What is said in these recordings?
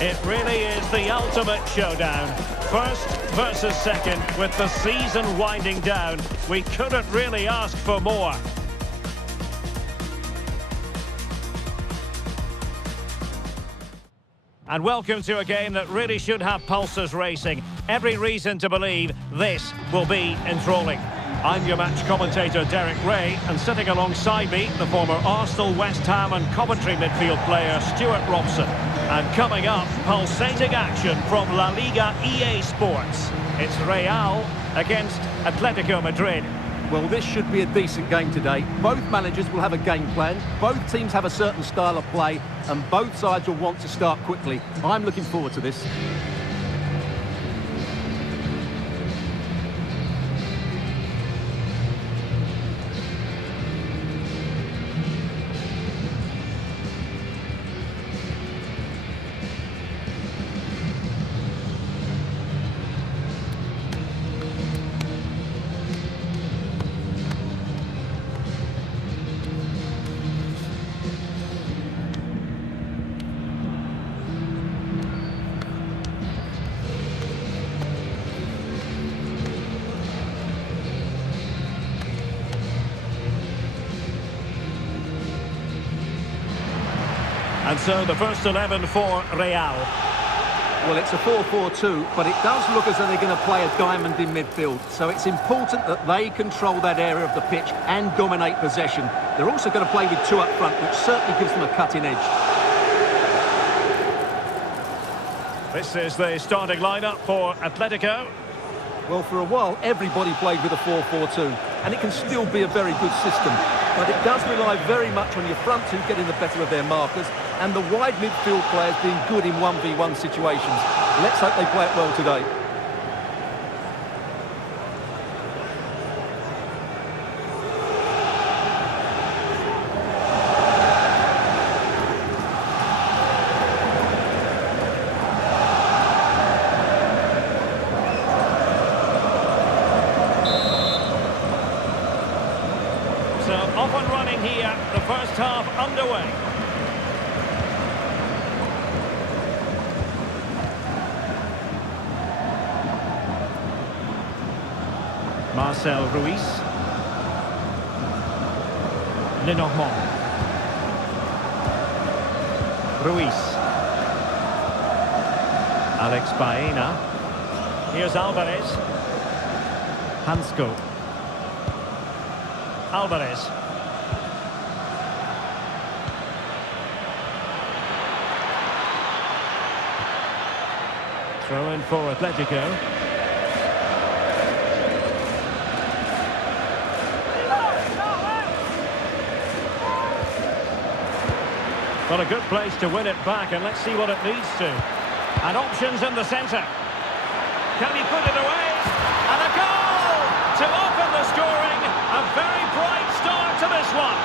It really is the ultimate showdown. First versus second, with the season winding down. We couldn't really ask for more. And welcome to a game that really should have pulses racing. Every reason to believe this will be enthralling. I'm your match commentator, Derek Ray, and sitting alongside me, the former Arsenal, West Ham and Coventry midfield player, Stuart Robson. And coming up, pulsating action from La Liga EA Sports. It's Real against Atletico Madrid. Well, this should be a decent game today. Both managers will have a game plan, both teams have a certain style of play, and both sides will want to start quickly. I'm looking forward to this. And so the first 11 for Real. Well, it's a 4-4-2, but it does look as though they're going to play a diamond in midfield. So it's important that they control that area of the pitch and dominate possession. They're also going to play with two up front, which certainly gives them a cutting edge. This is the starting lineup for Atletico. Well, for a while, everybody played with a 4-4-2, and it can still be a very good system. But it does rely very much on your front two getting the better of their markers and the wide midfield players being good in 1v1 situations. Let's hope they play it well today. So off and running here, the first half underway. Marcel Ruiz. Lenormand. Ruiz. Alex Baena. Here's Alvarez. Hansko. Alvarez. Throw in for Atletico. Got a good place to win it back, and let's see what it leads to. And options in the centre. Can he put it away? And a goal to open the scoring. A very bright start to this one.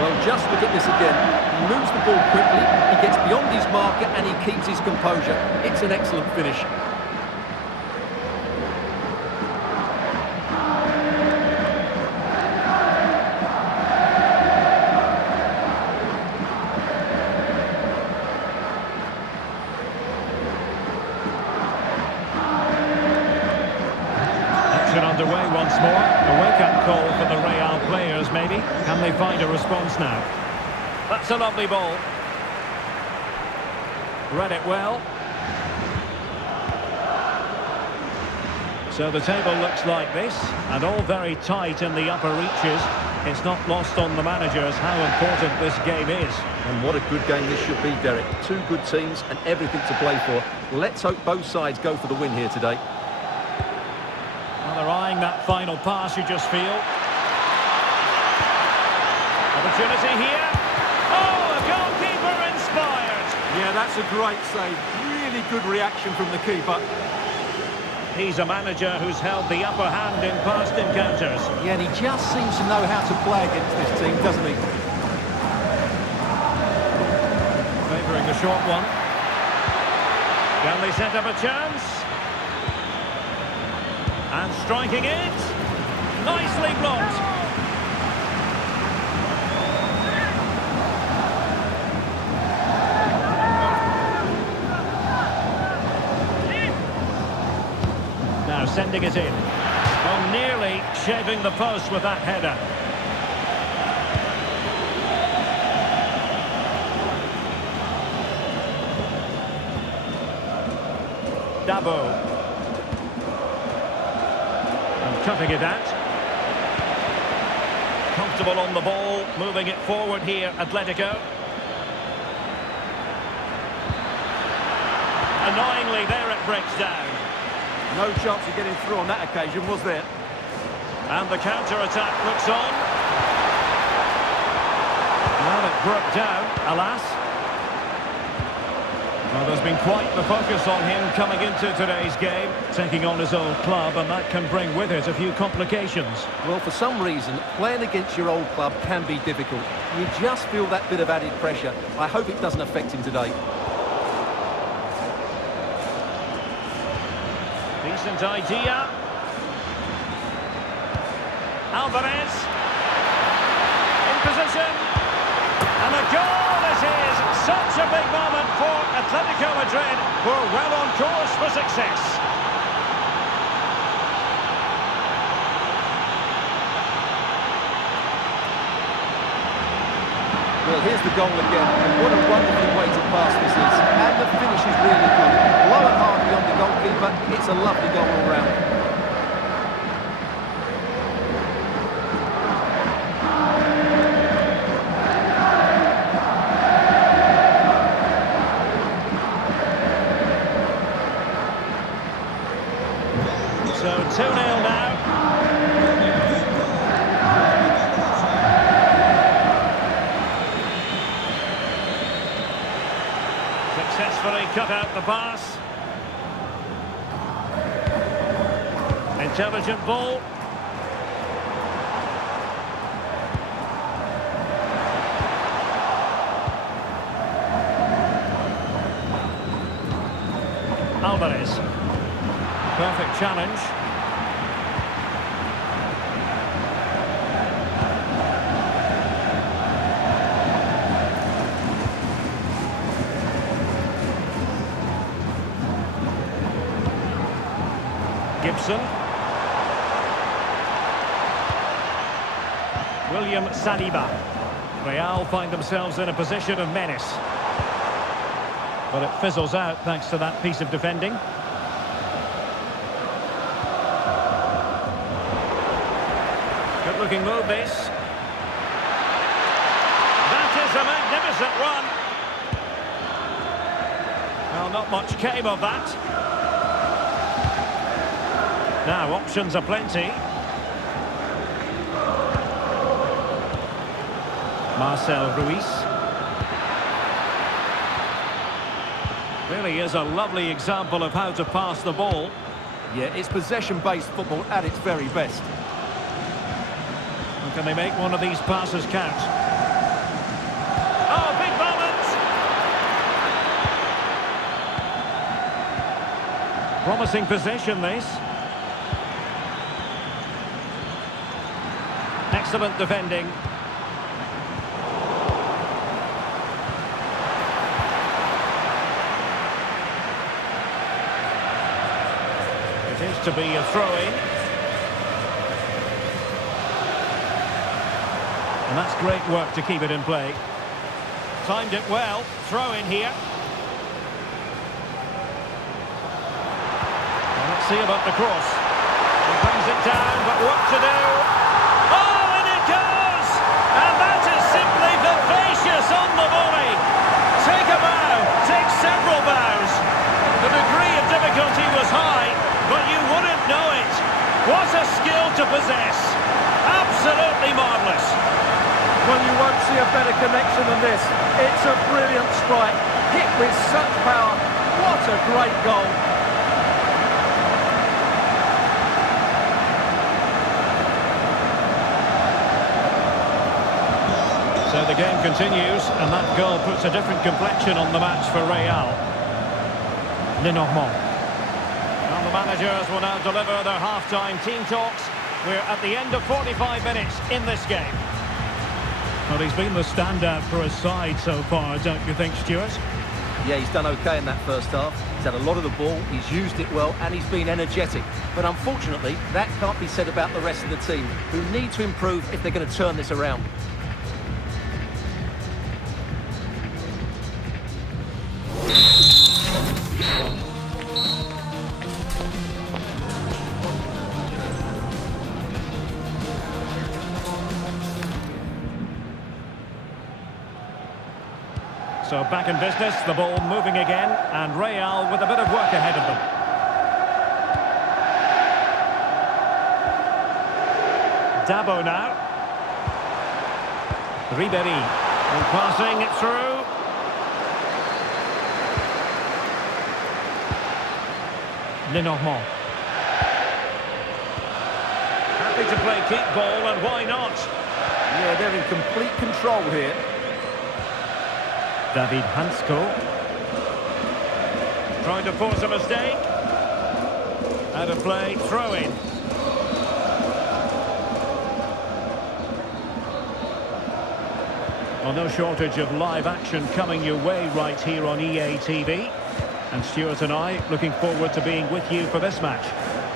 Well, just look at this again. He moves the ball quickly, he gets beyond his marker and he keeps his composure. It's an excellent finish. Action underway once more. A wake-up call for the Real players, maybe. Can they find a response now? That's a lovely ball. Read it well. So the table looks like this, and all very tight in the upper reaches. It's not lost on the managers how important this game is. And what a good game this should be, Derek. Two good teams and everything to play for. Let's hope both sides go for the win here today. Well, they're eyeing that final pass, you just feel. Opportunity here. Oh, a goalkeeper inspired. Yeah, that's a great save. Really good reaction from the keeper. He's a manager who's held the upper hand in past encounters. Yeah, and he just seems to know how to play against this team, doesn't he? Favouring the short one. Can they set up a chance? And striking it. Nicely blocked. Now sending it in. Well, nearly shaving the post with that header. Dabo. And cutting it out. Comfortable on the ball, moving it forward here, Atletico. Annoyingly, there it breaks down. No chance of getting through on that occasion, was there? And the counter-attack looks on. Well, it broke down, alas. Well, there's been quite the focus on him coming into today's game, taking on his old club, and that can bring with it a few complications. Well, for some reason, playing against your old club can be difficult. You just feel that bit of added pressure. I hope it doesn't affect him today. Decent idea. Alvarez. In position. And a goal it is. Such a big moment for Atletico Madrid, who are well on course for success. Well, here's the goal again. And what a wonderful way to pass this is. And the finish is really good. Low and hard beyond the goalkeeper. It's a lovely goal all round. So 2-0 now. Successfully cut out the pass. Intelligent ball. Alvarez. Perfect challenge. Gibson. William Saliba. Real find themselves in a position of menace. But it fizzles out thanks to that piece of defending. Good looking move this. That is a magnificent run. Well, not much came of that. Now, options are plenty. Marcel Ruiz. Really is a lovely example of how to pass the ball. Yeah, it's possession-based football at its very best. And can they make one of these passes count? Oh, big moment! Promising possession, this. Excellent defending. It is to be a throw-in. And that's great work to keep it in play. Timed it well. Throw-in here. Well, let's see about the cross. He brings it down, but what to do? And that is simply vivacious on the volley. Take a bow, take several bows. The degree of difficulty was high, but you wouldn't know it. What a skill to possess. Absolutely marvellous. Well, you won't see a better connection than this. It's a brilliant strike, hit with such power. What a great goal. So the game continues, and that goal puts a different complexion on the match for Real. Lenormand. Well, the managers will now deliver their half-time team talks. We're at the end of 45 minutes in this game. Well, he's been the standout for his side so far, don't you think, Stuart? Yeah, he's done okay in that first half. He's had a lot of the ball, he's used it well, and he's been energetic. But unfortunately, that can't be said about the rest of the team, who need to improve if they're going to turn this around. So back in business, the ball moving again, and Real with a bit of work ahead of them. Dabo now. Ribéry, and passing it through. Lenormand. Happy to play keep ball, and why not? Yeah, they're in complete control here. David Hansko. Trying to force a mistake. Out of play, throw in. Well, no shortage of live action coming your way right here on EA TV. And Stuart and I looking forward to being with you for this match.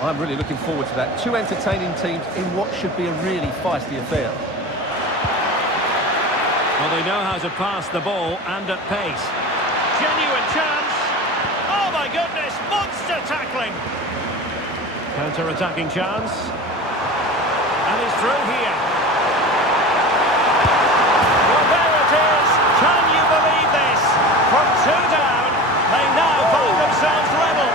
I'm really looking forward to that. Two entertaining teams in what should be a really feisty affair. Well, they know how to pass the ball and at pace. Genuine chance. Oh, my goodness. Monster tackling. Counter-attacking chance. And he's through here. Well, there it is. Can you believe this? From two down, they now find themselves level.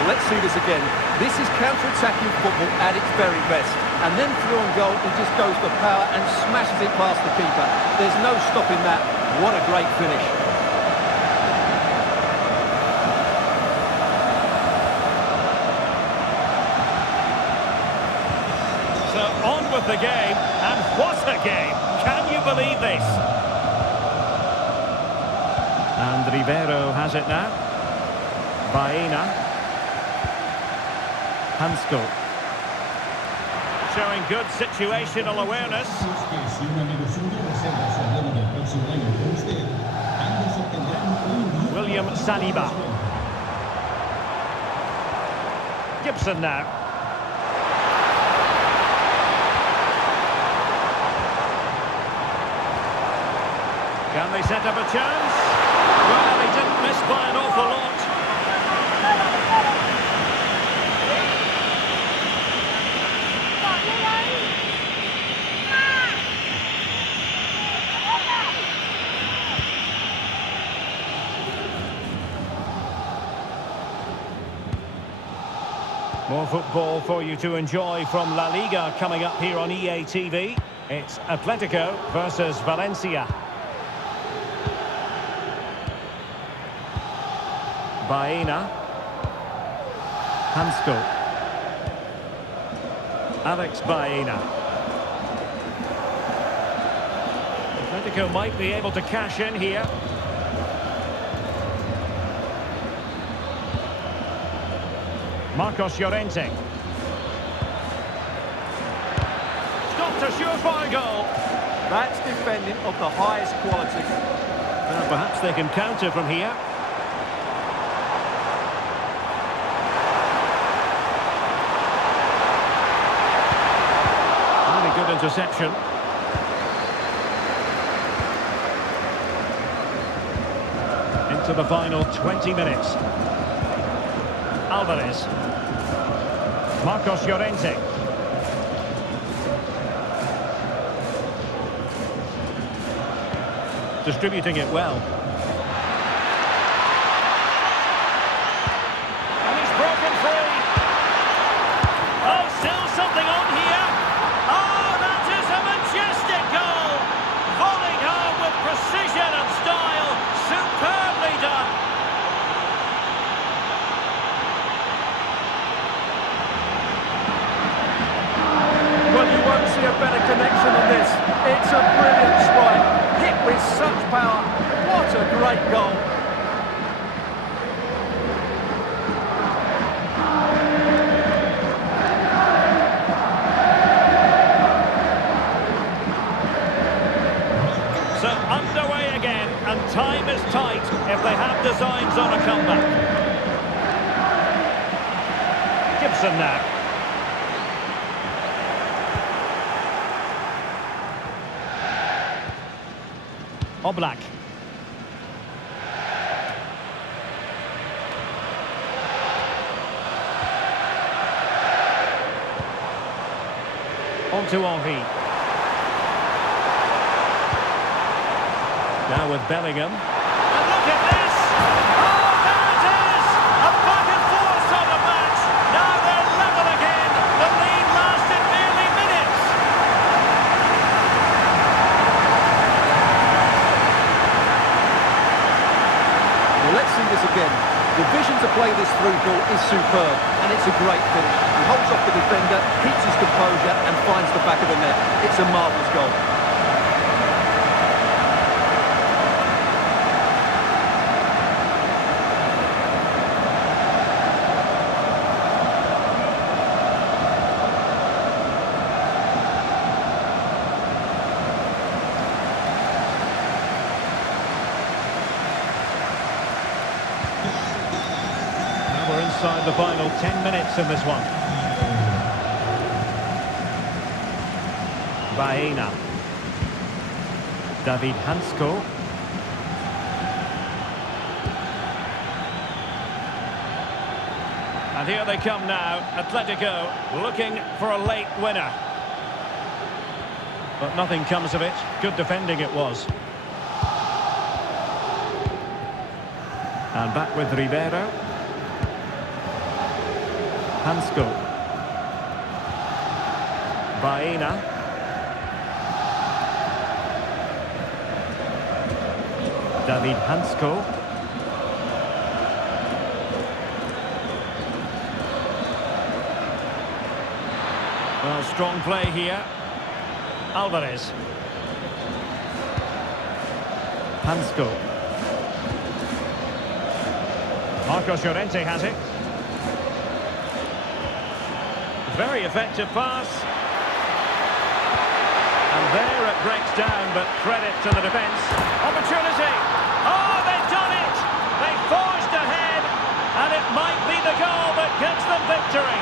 Well, let's see this again. This is counter-attacking football at its very best. And then through on goal, he just goes for power and smashes it past the keeper. There's no stopping that. What a great finish. So on with the game, and what a game! Can you believe this? And Rivero has it now. Baena. Hansko. Showing good situational awareness. William Saliba. Gibson now. Can they set up a chance? Well, he didn't miss by an awful lot. More football for you to enjoy from La Liga coming up here on EA TV. It's Atletico versus Valencia. Baena. Hansko. Alex Baena. Atletico might be able to cash in here. Marcos Llorente. Stopped a surefire goal. That's defending of the highest quality. Well, perhaps they can counter from here. Really good interception. Into the final 20 minutes. Alvarez. Marcos Llorente. Distributing it well. And he's broken free. Oh, still something on here. Oh, that is a majestic goal. Volleyed home with precision and style. Superbly done. Well, you won't see a better connection than this. It's a brilliant strike, hit with such power. What a great goal. So underway again, and time is tight if they have designs on a comeback. Gibson now. Oblak. On to Henry. Now with Bellingham. And look at this! Oh, there it is! A back and forth sort of match. Now they're level again. The lead lasted nearly minutes. Well, let's see this again. The vision to play this through ball is superb, and it's a great finish. He holds off the defender, keeps his composure, and finds the back of the net. It's a marvellous goal. We're inside the final 10 minutes in this one. Baena. David Hansko. And here they come now, Atletico looking for a late winner. But nothing comes of it. Good defending it was. And back with Ribeiro. Hansko. Baena. David Hansko. Well, strong play here. Alvarez. Hansko. Marcos Llorente has it. Very effective pass. And there it breaks down, but credit to the defence. Opportunity. Oh, they've done it! They forged ahead, and it might be the goal that gives them victory.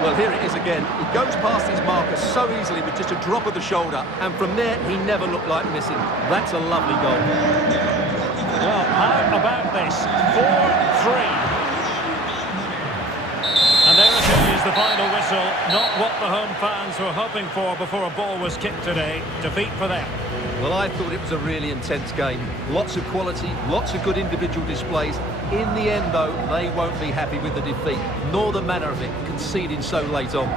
Well, here it is again. He goes past his marker so easily with just a drop of the shoulder, and from there he never looked like missing. That's a lovely goal. Well, how about this? 4-3. And there it is, the final whistle. Not what the home fans were hoping for before a ball was kicked today. Defeat for them. Well, I thought it was a really intense game. Lots of quality, lots of good individual displays. In the end, though, they won't be happy with the defeat, nor the manner of it, conceding so late on.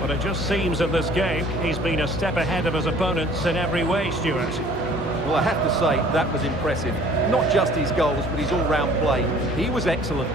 But it just seems in this game, he's been a step ahead of his opponents in every way, Stuart. Well, I have to say, that was impressive. Not just his goals, but his all-round play. He was excellent.